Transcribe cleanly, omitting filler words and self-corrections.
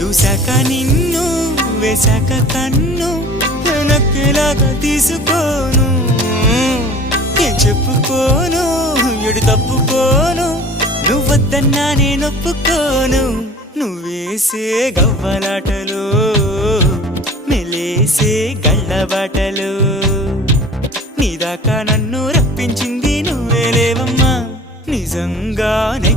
చూశాక నిన్ను వేశాక కన్ను నక్కేలాగా తీసుకోను ఏం చెప్పుకోను ఎడు తప్పుకోను నువ్వద్దన్నా నేనొప్పుకోను నువ్వేసే గవ్వలాటలు మెలేసే గళ్ళబాటలు నీదాకా నన్ను రప్పించింది నువ్వేలేవమ్మా నిజంగానే